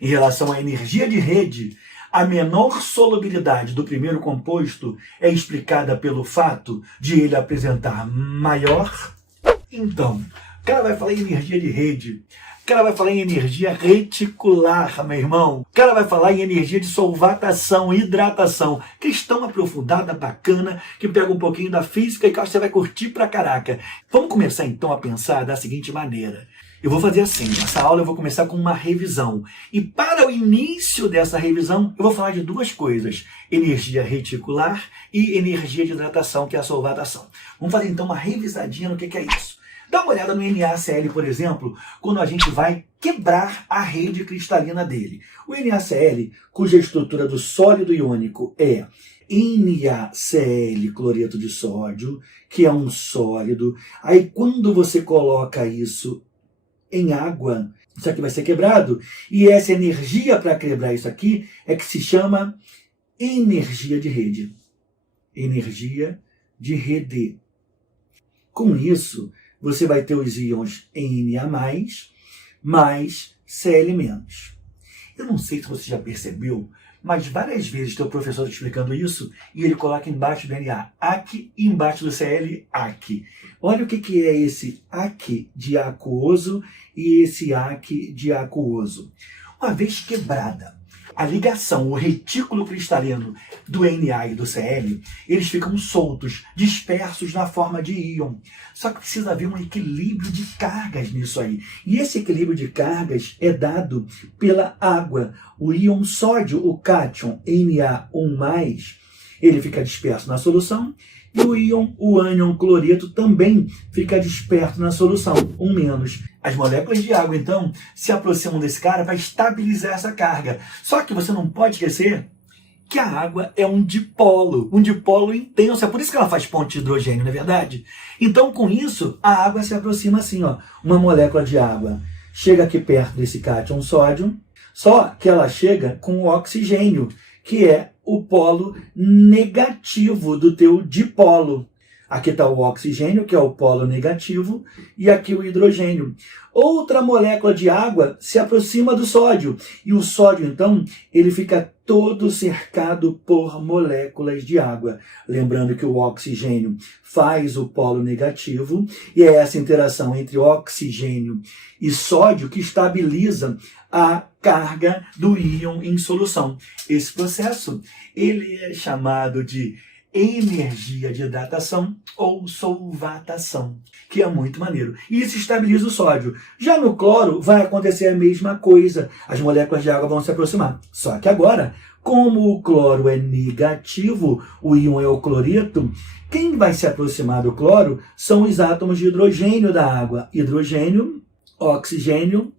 Em relação à energia de rede, a menor solubilidade do primeiro composto é explicada pelo fato de ele apresentar maior. Então, o cara vai falar em energia de rede, o cara vai falar em energia reticular, meu irmão. O cara vai falar em energia de solvatação, hidratação. Questão aprofundada, bacana, que pega um pouquinho da física e que eu acho que você vai curtir pra caraca. Vamos começar então a pensar da seguinte maneira. Eu vou fazer assim, nessa aula eu vou começar com uma revisão. E para o início dessa revisão, eu vou falar de duas coisas. Energia reticular e energia de hidratação, que é a solvatação. Vamos fazer então uma revisadinha no que é isso. Dá uma olhada no NaCl, por exemplo, quando a gente vai quebrar a rede cristalina dele. O NaCl, cuja estrutura do sólido iônico é NaCl, cloreto de sódio, que é um sólido. Aí quando você coloca isso em água, isso aqui vai ser quebrado. E essa energia para quebrar isso aqui é que se chama energia de rede. Energia de rede. Com isso, você vai ter os íons Na+, mais Cl-. Eu não sei se você já percebeu, mas várias vezes tem o professor explicando isso e ele coloca embaixo do Na aqui e embaixo do Cl aqui. Olha o que é esse aqui de aquoso e esse aqui de aquoso. Uma vez quebrada a ligação, o retículo cristalino do Na e do Cl, eles ficam soltos, dispersos na forma de íon. Só que precisa haver um equilíbrio de cargas nisso aí. E esse equilíbrio de cargas é dado pela água. O íon sódio, o cátion Na1+, ele fica disperso na solução. E o ânion cloreto também fica disperso na solução, 1-. As moléculas de água, então, se aproximam desse cara para estabilizar essa carga. Só que você não pode esquecer que a água é um dipolo intenso. É por isso que ela faz ponte de hidrogênio, não é verdade? Então, com isso, a água se aproxima assim, ó. Uma molécula de água chega aqui perto desse cátion sódio, só que ela chega com o oxigênio, que é o polo negativo do teu dipolo. Aqui está o oxigênio, que é o polo negativo, e aqui o hidrogênio. Outra molécula de água se aproxima do sódio, e o sódio, então, ele fica todo cercado por moléculas de água. Lembrando que o oxigênio faz o polo negativo, e é essa interação entre oxigênio e sódio que estabiliza a carga do íon em solução. Esse processo ele é chamado de energia de hidratação ou solvatação, que é muito maneiro. E isso estabiliza o sódio. Já no cloro vai acontecer a mesma coisa. As moléculas de água vão se aproximar. Só que agora, como o cloro é negativo, o íon é o cloreto, quem vai se aproximar do cloro são os átomos de hidrogênio da água. Hidrogênio, oxigênio,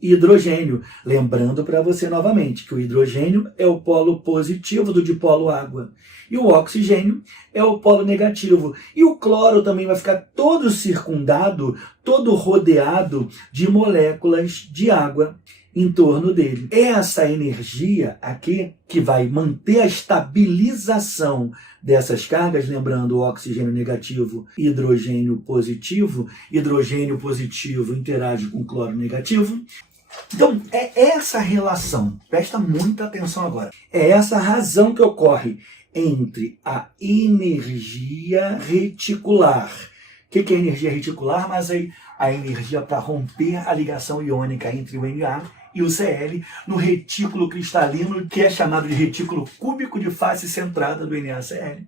hidrogênio. Lembrando para você novamente que o hidrogênio é o polo positivo do dipolo água. E o oxigênio é o polo negativo. E o cloro também vai ficar todo circundado, todo rodeado de moléculas de água em torno dele. Essa energia aqui que vai manter a estabilização dessas cargas, lembrando o oxigênio negativo e hidrogênio positivo interage com cloro negativo. Então, é essa relação, presta muita atenção agora, é essa razão que ocorre entre a energia reticular. O que é energia reticular? Mas aí a energia para romper a ligação iônica entre o Na e o Cl no retículo cristalino, que é chamado de retículo cúbico de face centrada do NaCl,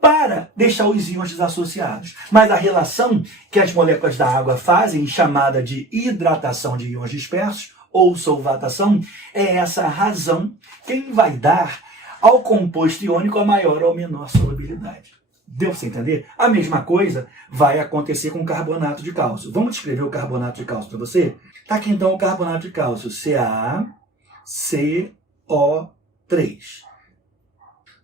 para deixar os íons desassociados. Mas a relação que as moléculas da água fazem, chamada de hidratação de íons dispersos, ou solvatação, é essa razão quem vai dar ao composto iônico a maior ou menor solubilidade. Deu para você entender? A mesma coisa vai acontecer com o carbonato de cálcio. Vamos descrever o carbonato de cálcio para você? Está aqui então o carbonato de cálcio, CaCO3.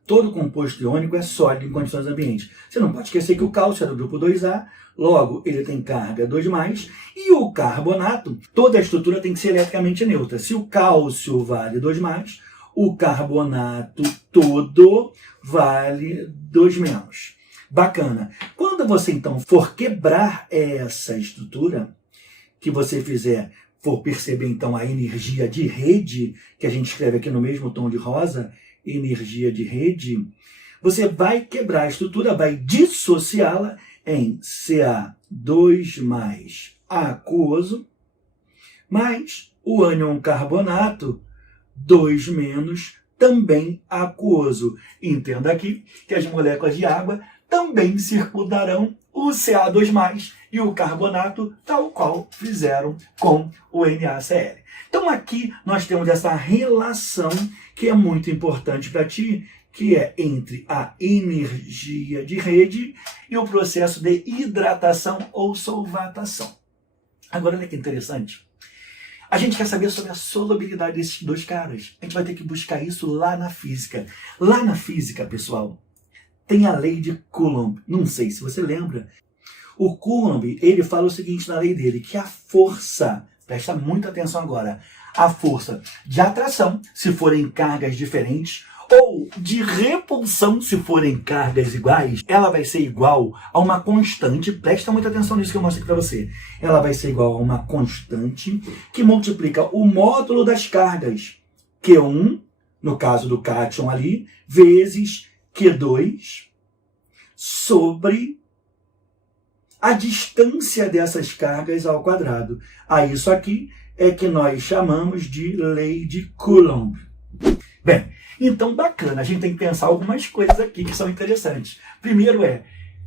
Todo composto iônico é sólido em condições ambientes. Você não pode esquecer que o cálcio é do grupo 2A, logo ele tem carga 2+, e o carbonato, toda a estrutura tem que ser eletricamente neutra. Se o cálcio vale 2+, o carbonato todo vale 2-. Bacana. Quando você então for quebrar essa estrutura, que você fizer for perceber então a energia de rede, que a gente escreve aqui no mesmo tom de rosa, energia de rede, você vai quebrar a estrutura, vai dissociá-la em Ca2 mais aquoso, mais o ânion carbonato 2 menos, também aquoso. Entenda aqui que as moléculas de água também circundarão o Ca2+, e o carbonato, tal qual fizeram com o NaCl. Então aqui nós temos essa relação que é muito importante para ti, que é entre a energia de rede e o processo de hidratação ou solvatação. Agora olha que interessante. A gente quer saber sobre a solubilidade desses dois caras. A gente vai ter que buscar isso lá na física. Lá na física, pessoal, tem a lei de Coulomb. Não sei se você lembra. O Coulomb, ele fala o seguinte na lei dele, que a força, presta muita atenção agora, a força de atração, se forem cargas diferentes, ou de repulsão, se forem cargas iguais, ela vai ser igual a uma constante, presta muita atenção nisso que eu mostro aqui para você, ela vai ser igual a uma constante que multiplica o módulo das cargas, Q1, no caso do cátion ali, vezes Q2, sobre a distância dessas cargas ao quadrado. A isso aqui é que nós chamamos de lei de Coulomb. Bem, então bacana, a gente tem que pensar algumas coisas aqui que são interessantes. Primeiro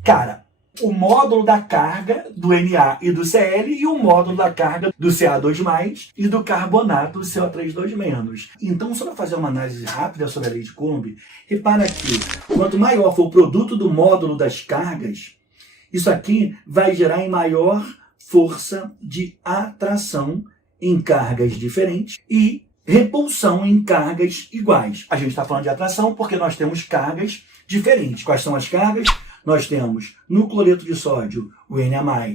cara, o módulo da carga do Na e do Cl e o módulo da carga do Ca2+, e do carbonato do CO3-2-. Então, só para fazer uma análise rápida sobre a lei de Coulomb, repara que quanto maior for o produto do módulo das cargas, isso aqui vai gerar em maior força de atração em cargas diferentes e repulsão em cargas iguais. A gente está falando de atração porque nós temos cargas diferentes. Quais são as cargas? Nós temos no cloreto de sódio o Na+,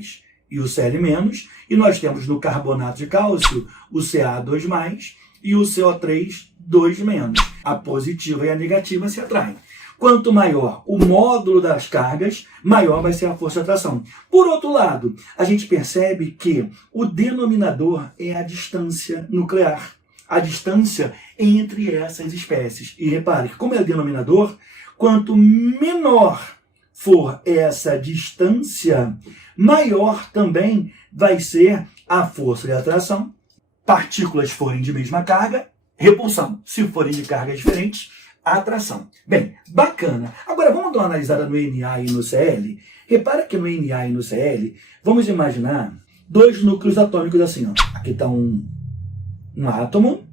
e o Cl-, e nós temos no carbonato de cálcio o Ca2+, e o CO3-2-. A positiva e a negativa se atraem. Quanto maior o módulo das cargas, maior vai ser a força de atração. Por outro lado, a gente percebe que o denominador é a distância nuclear. A distância entre essas espécies. E repare que, como é o denominador, quanto menor for essa distância, maior também vai ser a força de atração. Partículas forem de mesma carga, repulsão. Se forem de cargas diferentes, atração. Bem, bacana. Agora vamos dar uma analisada no Na e no Cl. Repara que no Na e no Cl, vamos imaginar dois núcleos atômicos assim, ó. Aqui está um átomo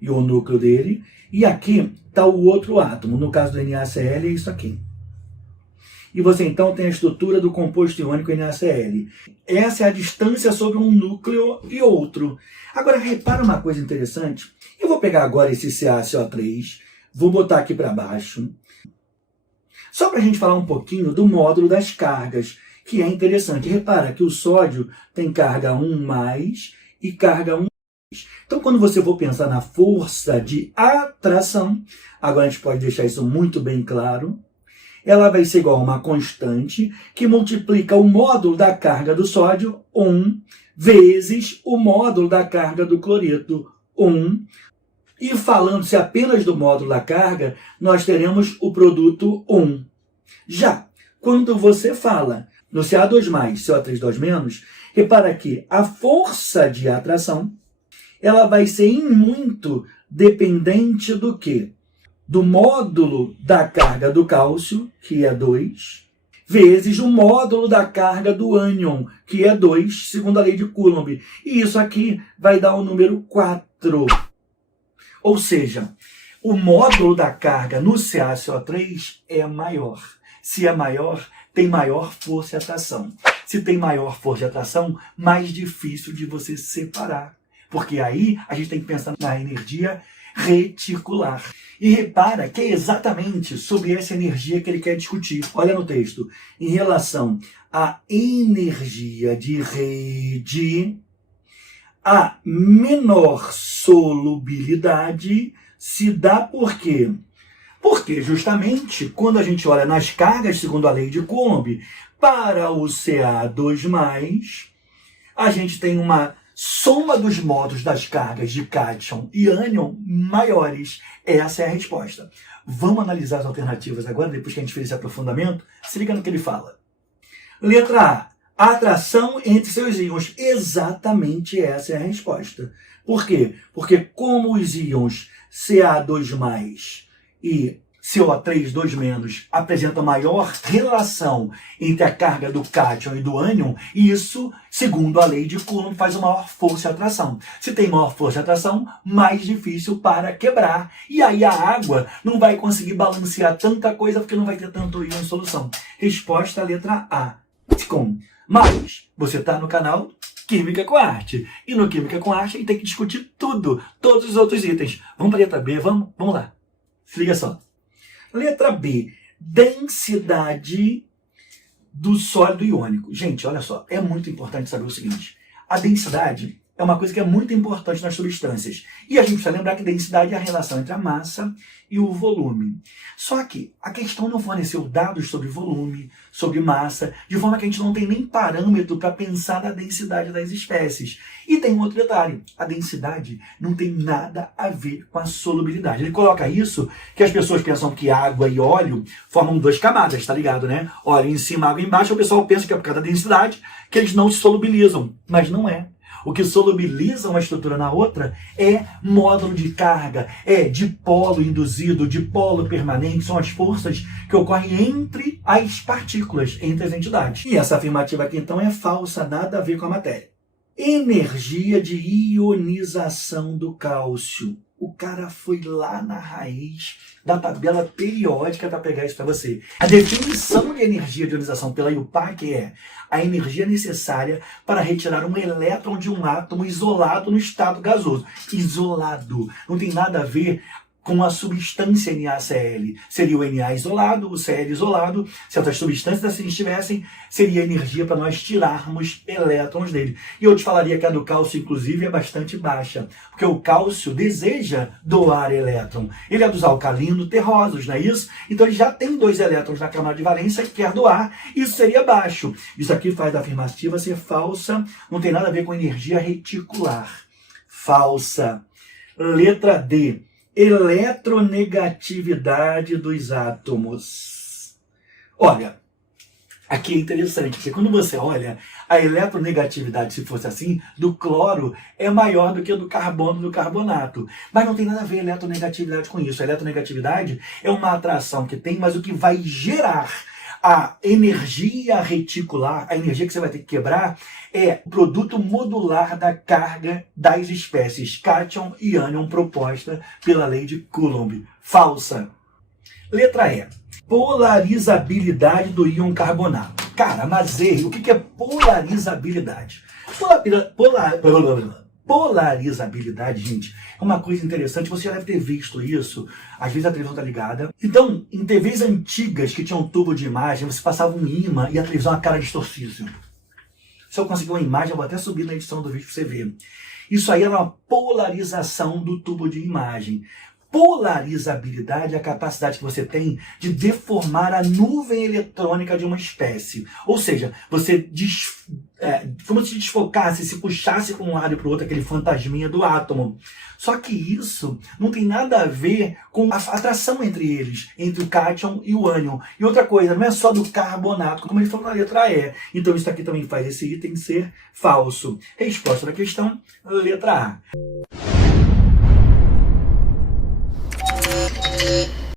e o núcleo dele, e aqui está o outro átomo. No caso do NaCl é isso aqui. E você então tem a estrutura do composto iônico NaCl. Essa é a distância sobre um núcleo e outro. Agora repara uma coisa interessante. Eu vou pegar agora esse CaCO3, vou botar aqui para baixo, só para a gente falar um pouquinho do módulo das cargas, que é interessante. Repara que o sódio tem carga 1+ e carga 1. Então, quando você for pensar na força de atração, agora a gente pode deixar isso muito bem claro, ela vai ser igual a uma constante que multiplica o módulo da carga do sódio, 1, vezes o módulo da carga do cloreto, 1. E falando-se apenas do módulo da carga, nós teremos o produto 1. Já quando você fala no Ca2+, CO3-2-, repara que a força de atração ela vai ser em muito dependente do quê? Do módulo da carga do cálcio, que é 2, vezes o módulo da carga do ânion, que é 2, segundo a lei de Coulomb. E isso aqui vai dar o número 4. Ou seja, o módulo da carga no CaCO3 é maior. Se é maior, tem maior força de atração. Se tem maior força de atração, mais difícil de você separar. Porque aí a gente tem que pensar na energia reticular. E repara que é exatamente sobre essa energia que ele quer discutir. Olha no texto. Em relação à energia de rede, a menor solubilidade se dá por quê? Porque justamente quando a gente olha nas cargas, segundo a lei de Coulomb, para o Ca2+, a gente tem uma Soma dos modos das cargas de cátion e ânion maiores. Essa é a resposta. Vamos analisar as alternativas agora, depois que a gente fez esse aprofundamento. Se liga no que ele fala. Letra A. Atração entre seus íons. Exatamente essa é a resposta. Por quê? Porque como os íons Ca2+, e CO3 apresenta maior relação entre a carga do cátion e do ânion, e isso, segundo a lei de Coulomb, faz uma maior força de atração. Se tem maior força de atração, mais difícil para quebrar. E aí a água não vai conseguir balancear tanta coisa porque não vai ter tanto íon em solução. Resposta, letra A. Mas você está no canal Química com Arte. E no Química com Arte a gente tem que discutir tudo, todos os outros itens. Vamos para a letra B, vamos lá. Se liga só. Letra B, densidade do sólido iônico. Gente, olha só, é muito importante saber o seguinte. A densidade é uma coisa que é muito importante nas substâncias. E a gente precisa lembrar que densidade é a relação entre a massa e o volume. Só que a questão não forneceu dados sobre volume, sobre massa, de forma que a gente não tem nem parâmetro para pensar na densidade das espécies. E tem um outro detalhe, a densidade não tem nada a ver com a solubilidade. Ele coloca isso que as pessoas pensam que água e óleo formam duas camadas, tá ligado, né? Óleo em cima, água embaixo, o pessoal pensa que é por causa da densidade que eles não se solubilizam, mas não é. O que solubiliza uma estrutura na outra é módulo de carga, é dipolo induzido, dipolo permanente, são as forças que ocorrem entre as partículas, entre as entidades. E essa afirmativa aqui então é falsa, nada a ver com a matéria. Energia de ionização do cálcio. O cara foi lá na raiz da tabela periódica para pegar isso para você. A definição de energia de ionização pela IUPAC é a energia necessária para retirar um elétron de um átomo isolado no estado gasoso. Isolado. Não tem nada a ver com a substância NaCl. Seria o Na isolado, o Cl isolado. Se outras substâncias assim estivessem, seria energia para nós tirarmos elétrons dele. E eu te falaria que a do cálcio, inclusive, é bastante baixa, porque o cálcio deseja doar elétron. Ele é dos alcalinos terrosos, não é isso? Então ele já tem 2 elétrons na camada de valência e quer doar. Isso seria baixo. Isso aqui faz a afirmativa ser falsa, não tem nada a ver com energia reticular. Falsa. Letra D. Eletronegatividade dos átomos. Olha, aqui é interessante, porque quando você olha, a eletronegatividade, se fosse assim, do cloro é maior do que a do carbono do carbonato. Mas não tem nada a ver a eletronegatividade com isso. A eletronegatividade é uma atração que tem, mas o que vai gerar a energia reticular, a energia que você vai ter que quebrar, é o produto modular da carga das espécies cátion e ânion proposta pela lei de Coulomb. Falsa. Letra E. Polarizabilidade do íon carbonato. Cara, mas o que é polarizabilidade? Polarizabilidade, gente, é uma coisa interessante, você já deve ter visto isso, às vezes a televisão tá ligada. Então, em TVs antigas que tinham tubo de imagem, você passava um imã e a televisão a cara distorcida. Se eu conseguir uma imagem, eu vou até subir na edição do vídeo para você ver. Isso aí era uma polarização do tubo de imagem. Polarizabilidade é a capacidade que você tem de deformar a nuvem eletrônica de uma espécie. Ou seja, você como se desfocasse, se puxasse para um lado e para o outro, aquele fantasminha do átomo. Só que isso não tem nada a ver com a atração entre eles, entre o cátion e o ânion. E outra coisa, não é só do carbonato, como ele falou na letra E. Então isso aqui também faz esse item ser falso. Resposta da questão, letra A.